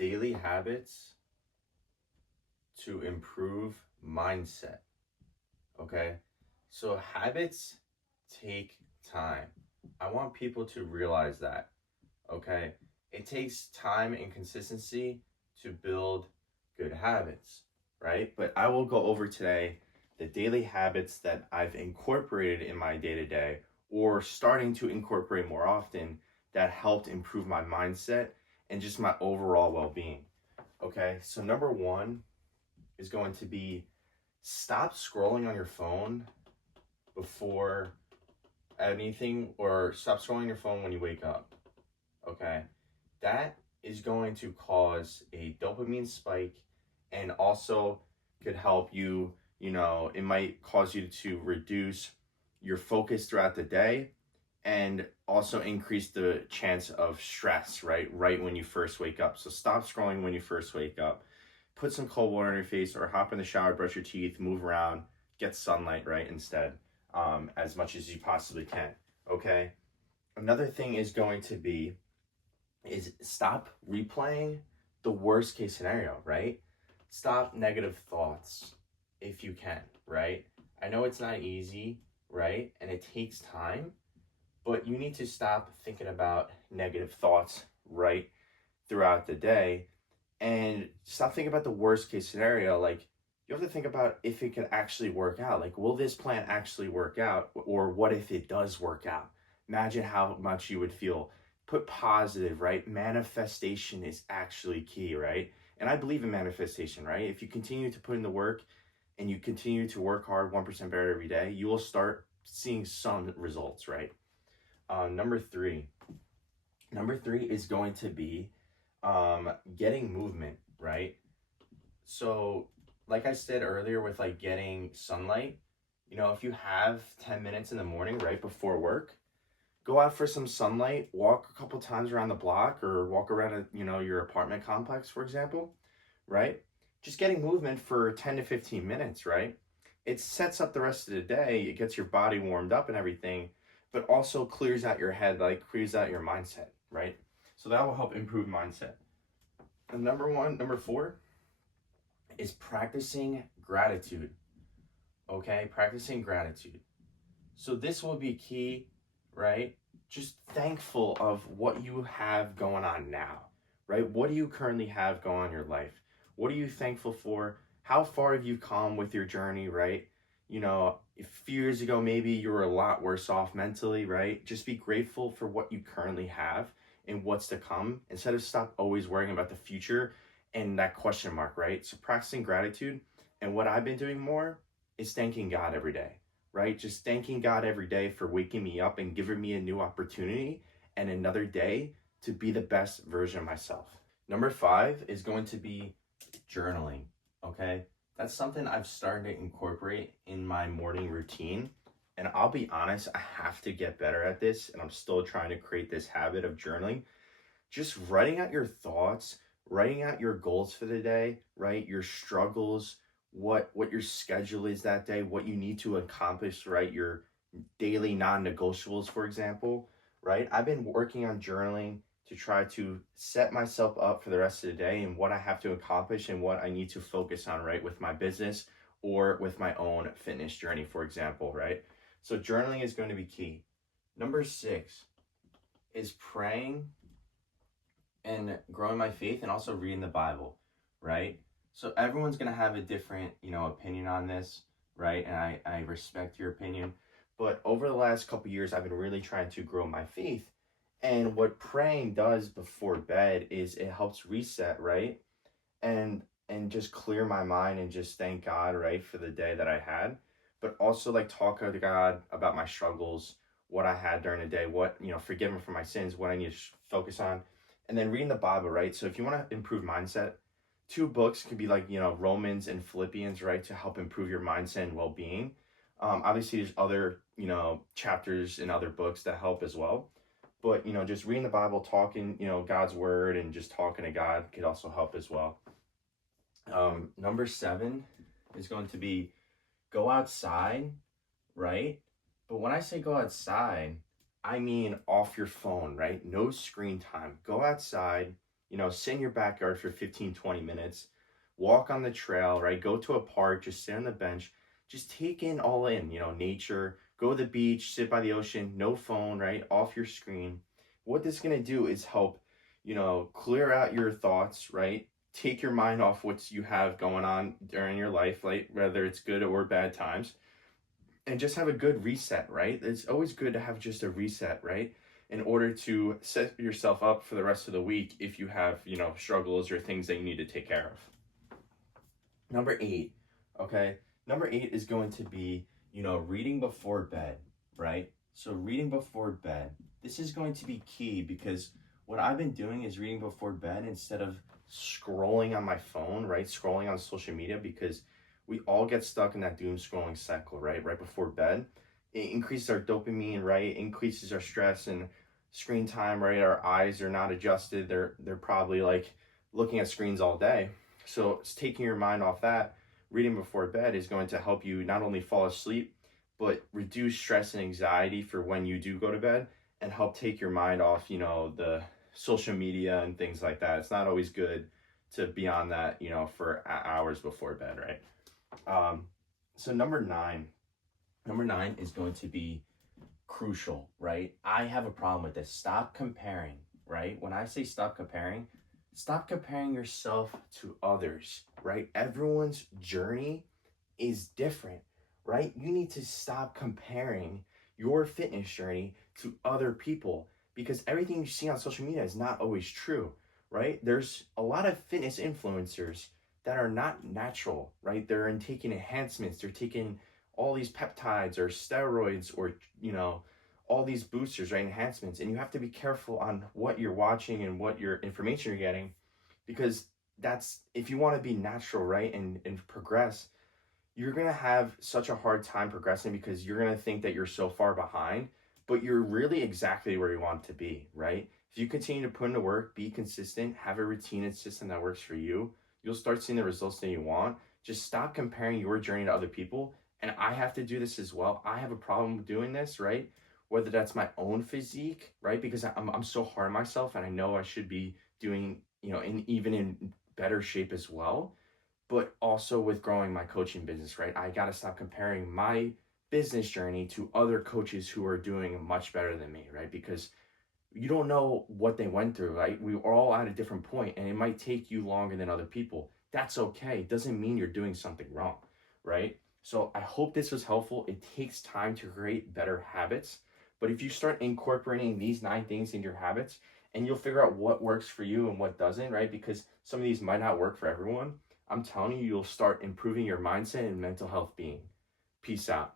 daily habits to improve mindset. Okay. So habits take time. I want people to realize that. Okay. It takes time and consistency to build good habits, right? But I will go over today the daily habits that I've incorporated in my day to day or starting to incorporate more often that helped improve my mindset and just my overall well being. Okay. So, number one is going to be stop scrolling on your phone before anything, or stop scrolling your phone when you wake up. Okay. That is going to cause a dopamine spike and also could help you, it might cause you to reduce your focus throughout the day and also increase the chance of stress, right when you first wake up. So stop scrolling when you first wake up. Put some cold water on your face or hop in the shower, brush your teeth, move around, get sunlight, right, instead, as much as you possibly can. Okay. Another thing is going to be is stop replaying the worst case scenario, right? Stop negative thoughts if you can, right? I know it's not easy, right? And it takes time, but you need to stop thinking about negative thoughts, right, throughout the day, and stop thinking about the worst case scenario. Like, you have to think about if it can actually work out. Like, will this plan actually work out? Or what if it does work out? Imagine how much you would feel. Put positive, right? Manifestation is actually key, right? And I believe in manifestation, right? If you continue to put in the work and you continue to work hard 1% better every day, you will start seeing some results, right? Number three is going to be getting movement, right? So, like I said earlier, with like getting sunlight, if you have 10 minutes in the morning right before work, go out for some sunlight, walk a couple times around the block or walk around your apartment complex, for example, right? Just getting movement for 10 to 15 minutes, right? It sets up the rest of the day, it gets your body warmed up and everything, but also clears out your head, like clears out your mindset, right? So that will help improve mindset. And number four is practicing gratitude. Okay, practicing gratitude. So this will be key, right? Just thankful of what you have going on now, right? What do you currently have going on in your life? What are you thankful for? How far have you come with your journey, right? A few years ago, maybe you were a lot worse off mentally, right? Just be grateful for what you currently have and what's to come instead of stop always worrying about the future and that question mark, right? So practicing gratitude. And what I've been doing more is thanking God every day, right? Just thanking God every day for waking me up and giving me a new opportunity and another day to be the best version of myself. Number five is going to be journaling, okay? That's something I've started to incorporate in my morning routine. And I'll be honest, I have to get better at this, and I'm still trying to create this habit of journaling. Just writing out your thoughts, writing out your goals for the day, right? Your struggles, what your schedule is that day, what you need to accomplish, right? Your daily non-negotiables, for example, right? I've been working on journaling to try to set myself up for the rest of the day and what I have to accomplish and what I need to focus on, right? With my business or with my own fitness journey, for example, right? So journaling is going to be key. Number six is praying and growing my faith and also reading the Bible, right? So everyone's going to have a different, opinion on this, right? And I respect your opinion. But over the last couple years, I've been really trying to grow my faith. And what praying does before bed is it helps reset, right? And just clear my mind and just thank God, right, for the day that I had. But also like talk to God about my struggles, what I had during the day, what, forgive me for my sins, what I need to focus on. And then reading the Bible, right? So if you want to improve mindset, two books could be like, Romans and Philippians, right? To help improve your mindset and well-being. Obviously there's other, chapters in other books that help as well. But, just reading the Bible, talking, God's word and just talking to God could also help as well. Number seven is going to be go outside, right? But when I say go outside, I mean off your phone, right? No screen time. Go outside, sit in your backyard for 15, 20 minutes, walk on the trail, right? Go to a park, just sit on the bench, just take in all in, nature, go to the beach, sit by the ocean, no phone, right? Off your screen. What this is going to do is help, clear out your thoughts, right? Take your mind off what you have going on during your life, like whether it's good or bad times, and just have a good reset, right? It's always good to have just a reset, right? In order to set yourself up for the rest of the week if you have, struggles or things that you need to take care of. Number 8, okay? Number 8 is going to be, reading before bed, right? So reading before bed. This is going to be key because what I've been doing is reading before bed instead of scrolling on my phone, right? Scrolling on social media, because we all get stuck in that doom scrolling cycle, right? Right before bed. It increases our dopamine, right? Increases our stress and screen time, right? Our eyes are not adjusted. They're probably like looking at screens all day. So it's taking your mind off that. Reading before bed is going to help you not only fall asleep, but reduce stress and anxiety for when you do go to bed, and help take your mind off, the social media and things like that. It's not always good to be on that, for hours before bed, right? So number nine is going to be crucial, right? I have a problem with this. Stop comparing, right? When I say stop comparing yourself to others, right? Everyone's journey is different, right? You need to stop comparing your fitness journey to other people, because everything you see on social media is not always true, right? There's a lot of fitness influencers that are not natural, right? They're in taking enhancements, they're taking all these peptides or steroids or, all these boosters, right? Enhancements. And you have to be careful on what you're watching and what your information you're getting, because that's, if you want to be natural, right? And progress, you're going to have such a hard time progressing because you're going to think that you're so far behind, but you're really exactly where you want to be, right? If you continue to put in the work, be consistent, have a routine and system that works for you, you'll start seeing the results that you want. Just stop comparing your journey to other people. And I have to do this as well. I have a problem doing this, right? Whether that's my own physique, right? Because I'm so hard on myself, and I know I should be doing, even in better shape as well, but also with growing my coaching business, right? I got to stop comparing my business journey to other coaches who are doing much better than me, right? Because you don't know what they went through, right? We are all at a different point, and it might take you longer than other people. That's okay. It doesn't mean you're doing something wrong, right? So I hope this was helpful. It takes time to create better habits, but if you start incorporating these 9 things in your habits, and you'll figure out what works for you and what doesn't, right? Because some of these might not work for everyone. I'm telling you, you'll start improving your mindset and mental health being. Peace out.